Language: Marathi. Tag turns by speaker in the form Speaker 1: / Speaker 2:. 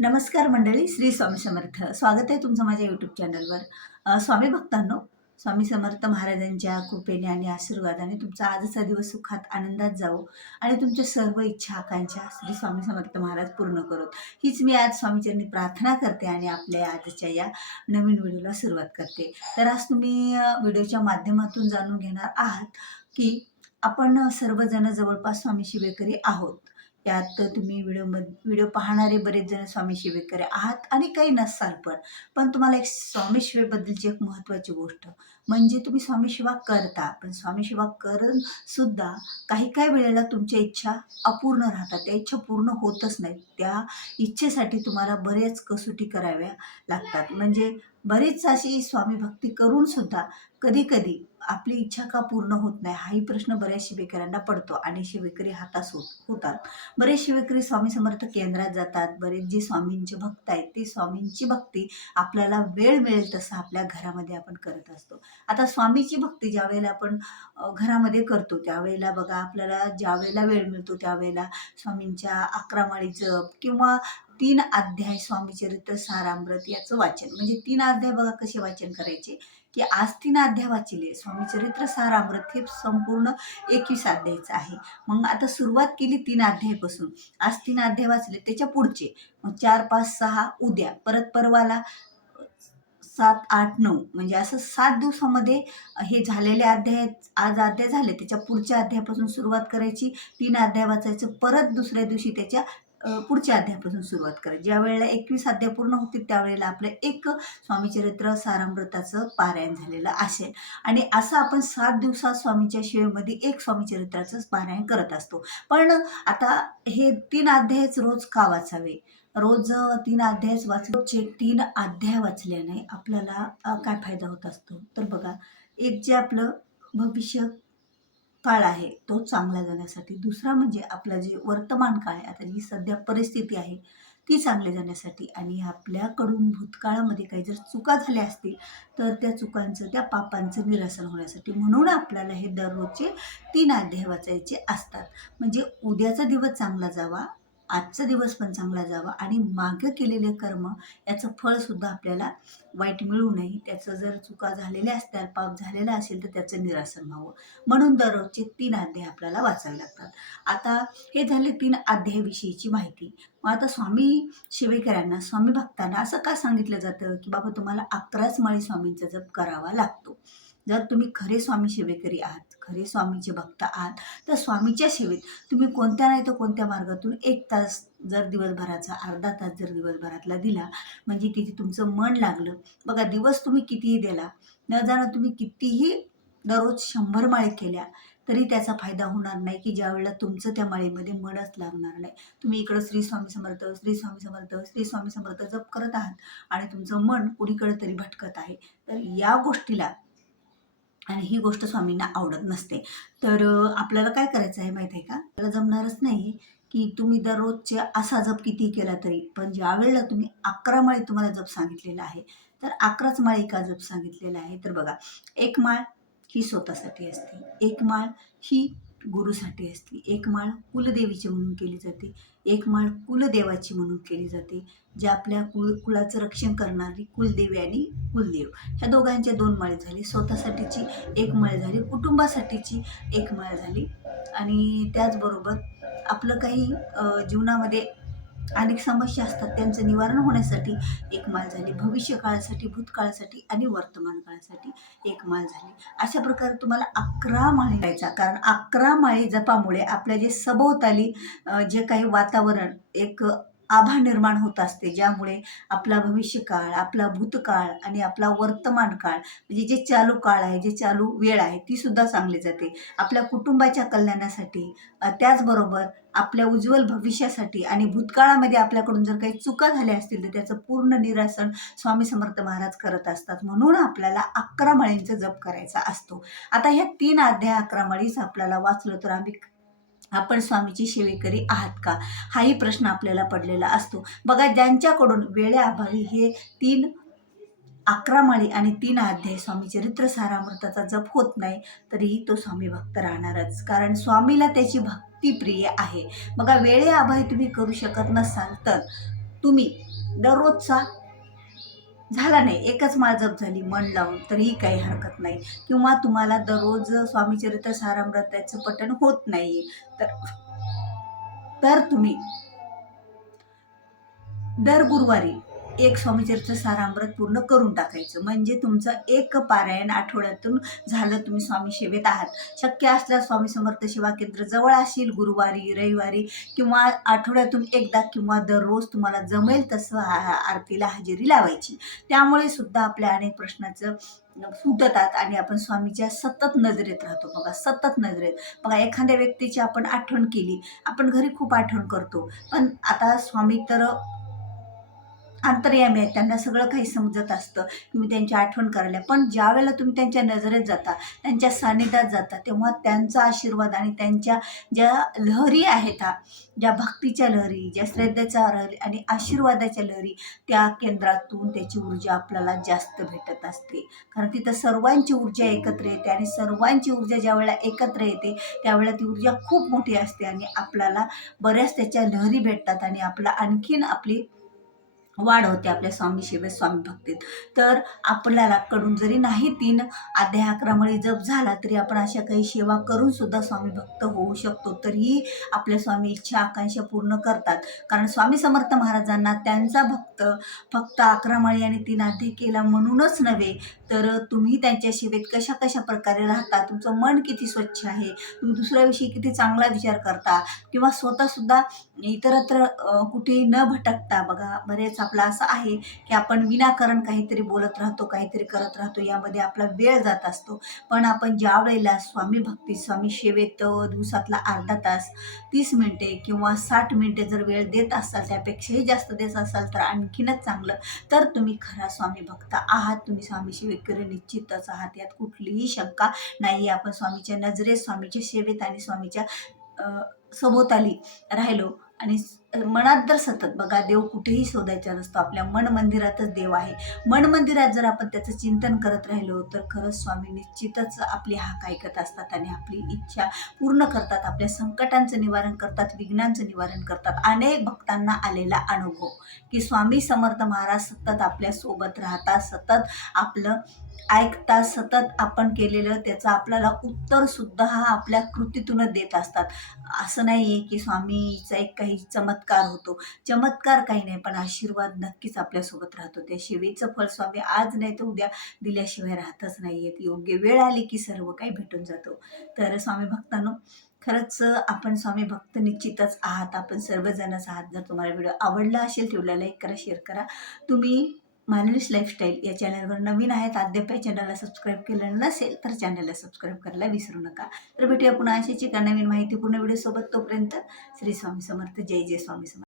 Speaker 1: नमस्कार मंडळी श्री स्वामी समर्थ. स्वागत आहे तुमचं माझ्या यूट्यूब चॅनलवर स्वामी भक्तांनो स्वामी समर्थ महाराजांच्या कृपेने आणि आशीर्वादाने तुमचा आजचा दिवस सुखात आनंदात जावो आणि तुमच्या सर्व इच्छा आकांक्षा श्री स्वामी समर्थ महाराज पूर्ण करोत. हीच मी आज स्वामीचरणी प्रार्थना करते आणि आपल्या आजच्या या नवीन व्हिडिओला सुरुवात करते. तर आज तुम्ही व्हिडिओच्या माध्यमातून जाणून घेणार आहात की आपण सर्वजण जवळपास स्वामी शिवेकरी आहोत. त्यात तुम्ही व्हिडिओमध्ये व्हिडिओ पाहणारे बरेच जण स्वामी शिवेकरी आहात आणि काही नसाल पण. पण तुम्हाला एक स्वामी शिवेबद्दलची एक महत्त्वाची गोष्ट म्हणजे तुम्ही स्वामी शिवा करता पण स्वामी शिवा करून सुद्धा काही काही वेळेला तुमच्या इच्छा अपूर्ण राहतात. त्या इच्छा पूर्ण होतच नाहीत. त्या इच्छेसाठी तुम्हाला बरेच कसोटी कराव्या लागतात. म्हणजे बरीच अशी स्वामी भक्ती करून सुद्धा कधी कधी आपली इच्छा का पूर्ण होत नाही हाही प्रश्न बऱ्याच शिवेकऱ्यांना पडतो आणि शिवेकरी हातास होत होतात. बरेच शिवेकरी स्वामी समर्थ केंद्रात जातात बरेच जे स्वामींचे भक्त आहेत ते स्वामींची भक्ती आपल्याला वेळ मिळेल तसं आपल्या घरामध्ये आपण करत असतो. आता स्वामीची भक्ती ज्या वेळेला आपण घरामध्ये करतो त्यावेळेला बघा आपल्याला ज्या वेळेला वेळ मिळतो त्यावेळेला स्वामींच्या अकरामाळी जप किंवा तीन अध्याय स्वामीचरित्र सारामृत याचं वाचन. म्हणजे तीन अध्याय बघा कसे वाचन करायचे? की आज तीन अध्याय वाचले. स्वामीचरित्र सारामृत हे संपूर्ण एकवीस अध्यायचं आहे. मग आता सुरुवात केली तीन अध्यायपासून. आज तीन अध्याय वाचले. त्याच्या पुढचे. मग चार पाच सहा उद्या. परत परवाला सात आठ नऊ. म्हणजे असं सात दिवसामध्ये हे झालेले अध्याय आज अध्याय झाले. त्याच्या पुढच्या अध्यायापासून सुरुवात करायची. तीन अध्याय वाचायचं. परत दुसऱ्या दिवशी त्याच्या पुढच्या अध्यायापासून सुरुवात करायची ज्या वेळेला एकवीस अध्याय पूर्ण होतील त्यावेळेला आपलं एक स्वामीचरित्र सारामृताचं पारायण झालेलं असेल. आणि असं आपण सात दिवसात स्वामीच्या शिवेमध्ये एक स्वामीचरित्राचंच पारायण करत असतो. पण आता हे तीन अध्यायच रोज का वाचावे? रोज तीन अध्यायच वाचलोचे तीन अध्याय वाचल्याने आपल्याला काय फायदा होत असतो? तर बघा एक जे आपलं भविष्य काळ आहे तो चांगला जाण्यासाठी. दुसरा म्हणजे आपला जे वर्तमान काळ आहे आता जी सध्या परिस्थिती आहे ती चांगली जाण्यासाठी आणि आपल्याकडून भूतकाळामध्ये काही जर चुका झाल्या असतील तर त्या चुकांचं त्या पापांचं निरसन होण्यासाठी म्हणून आपल्याला हे दररोजचे तीन अध्याय वाचायचे असतात. म्हणजे उद्याचा दिवस चांगला जावा आजचा दिवस पण चांगला जावा आणि मागं केलेले कर्म याचं फळसुद्धा आपल्याला वाईट मिळू नये. त्याचं जर चुका झालेल्या असतात पाप झालेला असेल तर त्याचं निरासन व्हावं. म्हणून दररोजचे तीन अध्याय आपल्याला वाचावे लागतात. आता हे झाले तीन अध्यायाविषयीची माहिती. मग आता स्वामी शिवेकरांना स्वामी भक्तांना असं का सांगितलं जातं की बाबा तुम्हाला अकराच माळी स्वामींचा जप करावा लागतो? जर तुम्ही खरे स्वामी सेवेकरी आहात खरे स्वामीचे भक्त आहात तर स्वामीच्या सेवेत तुम्ही कोणत्या नाही तर कोणत्या मार्गातून एक तास जर दिवसभराचा अर्धा तास जर दिवसभरातला दिला म्हणजे तिथे तुमचं मन लागलं. बघा दिवस तुम्ही कितीही दिला न जाणं तुम्ही कितीही दररोज शंभर माळे केल्या तरी त्याचा फायदा होणार नाही की ज्यावेळेला तुमचं त्या माळेमध्ये मनच लागणार नाही. तुम्ही इकडं श्री स्वामी समर्थ श्री स्वामी समर्थ श्री स्वामी समर्थ जप करत आहात आणि तुमचं मन कुणीकडे तरी भटकत आहे. तर या गोष्टीला आणि ही गोष्ट स्वामींना आवडत नसते. तर आपल्याला काय करायचं आहे माहीत आहे का? आपल्याला जमणारच नाही की तुम्ही दररोजचे असा जप किती केला तरी पण ज्या वेळेला तुम्ही अकरा माळी तुम्हाला जप सांगितलेला आहे तर अकराच माळी का जप सांगितलेला आहे? तर बघा एक माळ ही स्वतःसाठी असते. एक माळ ही गुरुसाठी असते. एक माळ कुलदेवीची म्हणून केली जाते. एक माळ कुलदेवाची म्हणून केली जाते. जे आपल्या कुल कुलाचं रक्षण करणारी कुलदेवी आणि कुलदेव. ह्या दोघांच्या दोन माळी झाली. स्वतःसाठीची एक माळ झाली. कुटुंबासाठीची एक माळ झाली. आणि त्याचबरोबर आपलं काही जीवनामध्ये अनेक समस्या असतात. त्यांचं निवारण होण्यासाठी एक माल झाली. भविष्य काळासाठी भूतकाळासाठी आणि वर्तमान काळासाठी एक माळ झाली. अशा प्रकारे तुम्हाला अकरा माळी करायचा कारण अकरा माळी जपामुळे आपल्या जे सभोवताली जे काही वातावरण एक आभा निर्माण होत असते ज्यामुळे आपला भविष्यकाळ आपला भूतकाळ आणि आपला वर्तमान काळ म्हणजे जे चालू काळ आहे जे चालू वेळ आहे ती सुद्धा चांगली जाते. आपल्या कुटुंबाच्या कल्याणासाठी त्याचबरोबर आपल्या उज्ज्वल भविष्यासाठी आणि भूतकाळामध्ये आपल्याकडून जर काही चुका झाल्या असतील तर त्याचं पूर्ण निरासन स्वामी समर्थ महाराज करत असतात. म्हणून आपल्याला अकरा माळींचा जप करायचा असतो. आता ह्या तीन अध्याय अकरा माळीच आपल्याला वाचलं तर आम्ही आपण स्वामीची सेवेकरी आहात का? हाही प्रश्न आपल्याला पडलेला असतो. बघा ज्यांच्याकडून वेळेअभावी हे तीन अकरा माळी आणि तीन अध्याय स्वामी चरित्र सारामृताचा जप होत नाही तरीही तो स्वामी भक्त राहणारच. कारण स्वामीला त्याची भक्ती प्रिय आहे. बघा वेळेअभावी तुम्ही करू शकत नसाल तर तुम्ही दररोजचा झाला नाही. एकच माळ जप झाली. मन लावून तरीही काही हरकत नाही. किंवा तुम्हाला दररोज स्वामीचरित्र सारामृताचं पठण होत नाही. तर तर तुम्ही दर गुरुवारी एक स्वामीचरित्र सारामृत पूर्ण करून टाकायचं. म्हणजे तुमचं एक पारायण आठवड्यातून झालं तुम्ही स्वामी सेवेत आहात. शक्य असल्यास स्वामी समर्थ सेवा केंद्र जवळ असेल गुरुवारी रविवारी किंवा आठवड्यातून एकदा किंवा दररोज तुम्हाला जमेल तसं आरतीला हजेरी लावायची. त्यामुळे सुद्धा आपल्या अनेक प्रश्नाचं फुटतात आणि आपण स्वामीच्या सतत नजरेत राहतो. बघा सतत नजरेत. बघा एखाद्या व्यक्तीची आपण आठवण केली. आपण घरी खूप आठवण करतो. पण आता स्वामी तर अंतर्यामी आहेत. त्यांना सगळं काही समजत असतं. तुम्ही त्यांची आठवण करायला. पण ज्या वेळेला तुम्ही त्यांच्या नजरेत जाता त्यांच्या सानिध्यात जाता तेव्हा त्यांचा आशीर्वाद आणि त्यांच्या ज्या लहरी आहेत हा ज्या भक्तीच्या लहरी ज्या श्रद्धेच्या लहरी आणि आशीर्वादाच्या लहरी त्या केंद्रातून त्याची ऊर्जा आपल्याला जास्त भेटत असते. कारण तिथं सर्वांची ऊर्जा एकत्र येते आणि सर्वांची ऊर्जा ज्या वेळेला एकत्र येते त्यावेळेला ती ऊर्जा खूप मोठी असते आणि आपल्याला बऱ्याच त्याच्या लहरी भेटतात आणि आपला आणखीन आपली वाढ होते आपल्या स्वामी शिवेत स्वामी भक्तीत. तर आपल्याला कडून जरी नाही तीन अध्याय अकरामुळे जप झाला तरी आपण अशा काही सेवा करून सुद्धा स्वामी भक्त होऊ शकतो. तरीही आपल्या स्वामी इच्छा आकांक्षा पूर्ण करतात. कारण स्वामी समर्थ महाराजांना त्यांचा भक्त फक्त फक्त माळी आणि ती अध्याय केला म्हणूनच नव्हे तर तुम्ही त्यांच्या सेवेत कशा कशा प्रकारे राहता? तुमचं मन किती स्वच्छ आहे? तुम्ही दुसऱ्याविषयी किती चांगला विचार करता? किंवा स्वतःसुद्धा इतरत्र कुठेही न भटकता बघा बरेच आपला असं आहे की आपण विनाकारण काहीतरी बोलत राहतो काहीतरी करत राहतो यामध्ये आपला वेळ जात असतो. पण आपण ज्या वेळेला स्वामी भक्ती स्वामी सेवेत दिवसातला अर्धा तास तीस मिनटे किंवा साठ मिनटे जर वेळ देत असाल त्यापेक्षाही जास्त देत असाल तर आणखीनच चांगलं. तर तुम्ही खरा स्वामी भक्त आहात. तुम्ही स्वामी सेवेकरी निश्चितच आहात. यात कुठलीही शंका नाही. आपण स्वामीच्या नजरेत स्वामीच्या सेवेत आणि स्वामीच्या सभोवताली राहिलो आणि मनात जर सतत बघा देव कुठेही शोधायचा नसतो. आपल्या मन मंदिरातच देव आहे. मन मंदिरात जर आपण त्याचं चिंतन करत राहिलो तर खरंच स्वामी निश्चितच आपली हाक ऐकत असतात आणि आपली इच्छा पूर्ण करतात. आपल्या संकटांचं निवारण करतात विघ्नांचं निवारण करतात. अनेक भक्तांना आलेला अनुभव की स्वामी समर्थ महाराज सतत आपल्यासोबत राहतात सतत आपलं ऐकता सतत आपण केलेलं त्याचं आपल्याला उत्तर सुद्धा हा आपल्या कृतीतूनच देत असतात. असं नाही आहे की स्वामीचा एक काही चमत्कार होतो. चमत्कार काही नाही पण आशीर्वाद नक्कीच आपल्यासोबत राहतो. त्या शिवीचं फळ स्वामी आज नाही तर उद्या दिल्याशिवाय राहतच नाही आहेत योग्य वेळ आली की सर्व काही भेटून जातो. तर स्वामी भक्तांनो खरंच आपण स्वामी भक्त निश्चितच आहात. आपण सर्वजणच आहात. जर तुम्हाला व्हिडिओ आवडला असेल ठेवला लाईक करा शेअर करा. तुम्ही मानवीस लाईफस्टाईल या चॅनलवर नवीन आहेत अद्याप या चॅनलला सबस्क्राईब केलं नसेल तर चॅनलला सबस्क्राईब करायला विसरू नका. तर भेटूया पुन्हा अशीची एका नवीन माहितीपूर्ण व्हिडिओसोबत तोपर्यंत श्री स्वामी समर्थ. जय जय स्वामी समर्थ.